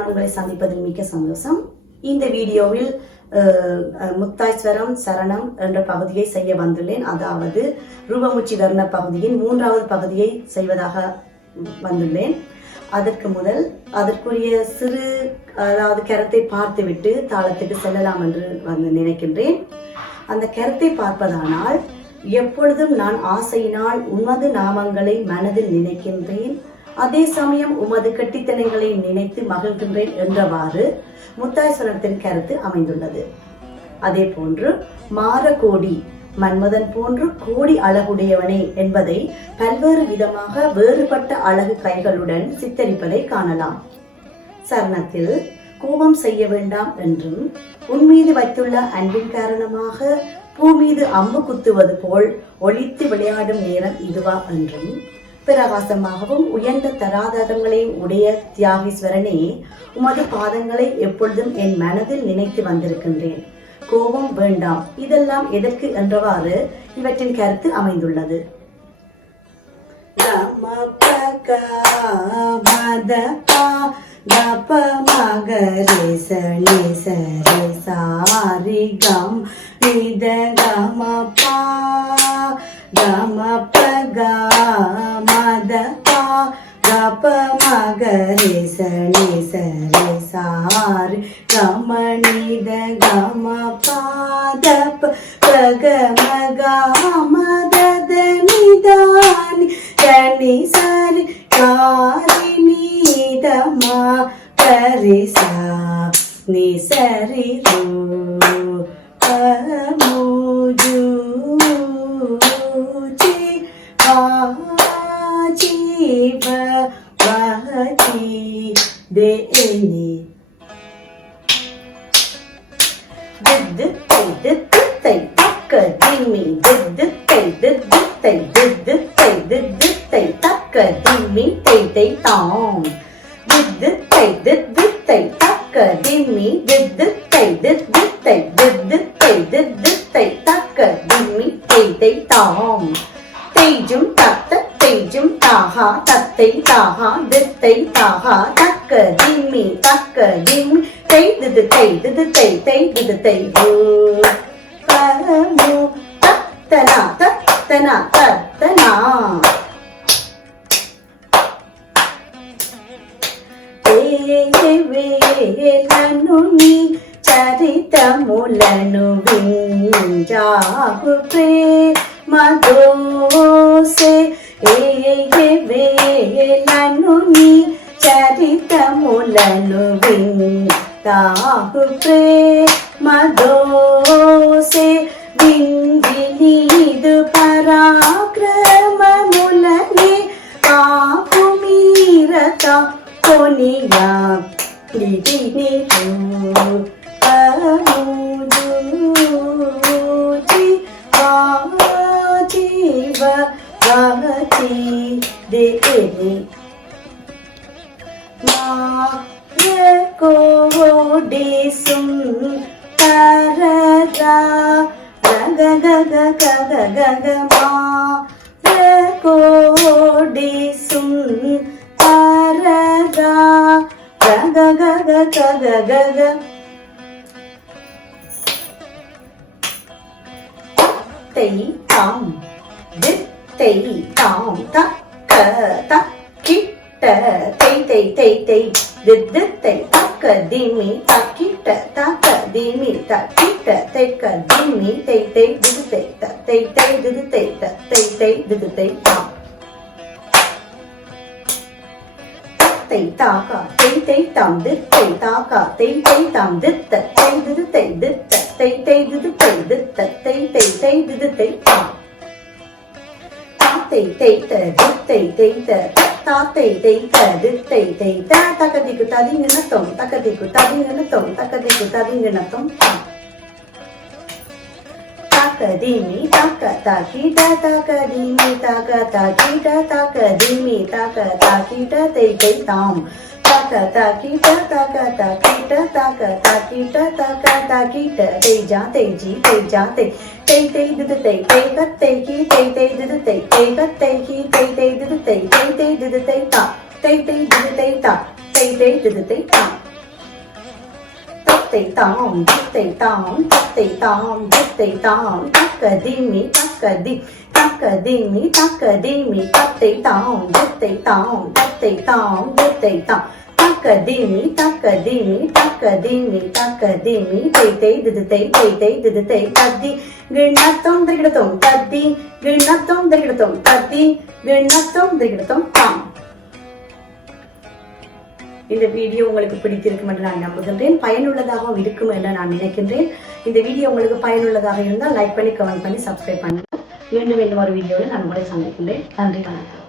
நான் உங்களை சந்திப்பதில் மிக்க சந்தோஷம். இந்த வீடியோவில் முக்தாய்ஸ்வரம் சரணம் என்ற பகுதியை செய்ய வந்துள்ளேன். அதாவது ரூபமுச்சி வர்ண பகுதியின் 3வது பகுதியை செய்வதாக வந்துள்ளேன். அதற்கு முதல் அதற்குரிய சிறு கருத்தை பார்த்துவிட்டு தாளத்துக்கு செல்லலாம் என்று நினைக்கின்றேன். அந்த கருத்தை பார்ப்பதானால், எப்பொழுதும் நான் ஆசையினால் உமது நாமங்களை மனதில் நினைக்கின்றேன், அதே சமயம் உமது கெட்டித்தனங்களை நினைத்து மகிழ்கின்றேன் என்றவாறு முக்தாய்ஸ்வரத்தின் கருத்து அமைந்துள்ளது. அதே போன்று மாரகோடி மன்மதன் போன்று கோடி அழகுடையவனே என்பதை பல்வேறு விதமாக வேறுபட்ட அழகு கைகளுடன் சித்தரிப்பதை காணலாம். சரணத்தில் கோபம் செய்ய வேண்டாம் என்றும், உன்மீது வைத்துள்ள அன்பின் காரணமாக பூ மீது அம்பு குத்துவது போல் ஒளித்து விளையாடும் நேரம் இதுவா என்றும், பிரகாசமாகவும் உயர்ந்த தராதரங்களையும் உடைய தியாகீஸ்வரனே, உமது பாதங்களை எப்பொழுதும் என் மனதில் நினைத்து வந்திருக்கின்றேன், கோபம் வேண்டாம், இதெல்லாம் எதற்கு என்றவாறு இவற்றின் கருத்து அமைந்துள்ளது. చరితములను వింజాగు ప్రేమదోసే వేలను నీ చరితములను వింజాగు ప్రేమదోసే వింది నీదు పరాక్రమములనే కాపు మీరత కొనియా లిదిని தத்தை தாம் தத்தை தாம் தத்தை தாம் தத்தை தாம் தக்கதிமி தக்கதி தக்கதிமி தக்கதிமி தத்தை தாம் தத்தை தாம் தத்தை தாம் தத்தை தாம் தக்கதிமி தக்கதிமி தக்கதிமி தக்கதிமி தை தை திது தை தை தை திது தை தத்தி கிண்ணத்தம் திரிகிடத்தம் தத்தி கிண்ணத்தம் திரிகிடத்தம் தத்தி கிண்ணத்தம் திரிகிடத்தம் தாம். இந்த வீடியோ உங்களுக்கு பிடித்திருக்கும் என்று நான் நம்புகின்றேன். பயனுள்ளதாகவும் இருக்கும் என்று நான் நினைக்கின்றேன். இந்த வீடியோ உங்களுக்கு பயனுள்ளதாக இருந்தால் லைக் பண்ணி கமெண்ட் பண்ணி சப்ஸ்கிரைப் பண்ணுங்க. மீண்டும் இன்னும் ஒரு வீடியோவில் நான் உங்களை சந்திக்கின்றேன். நன்றி, வணக்கம்.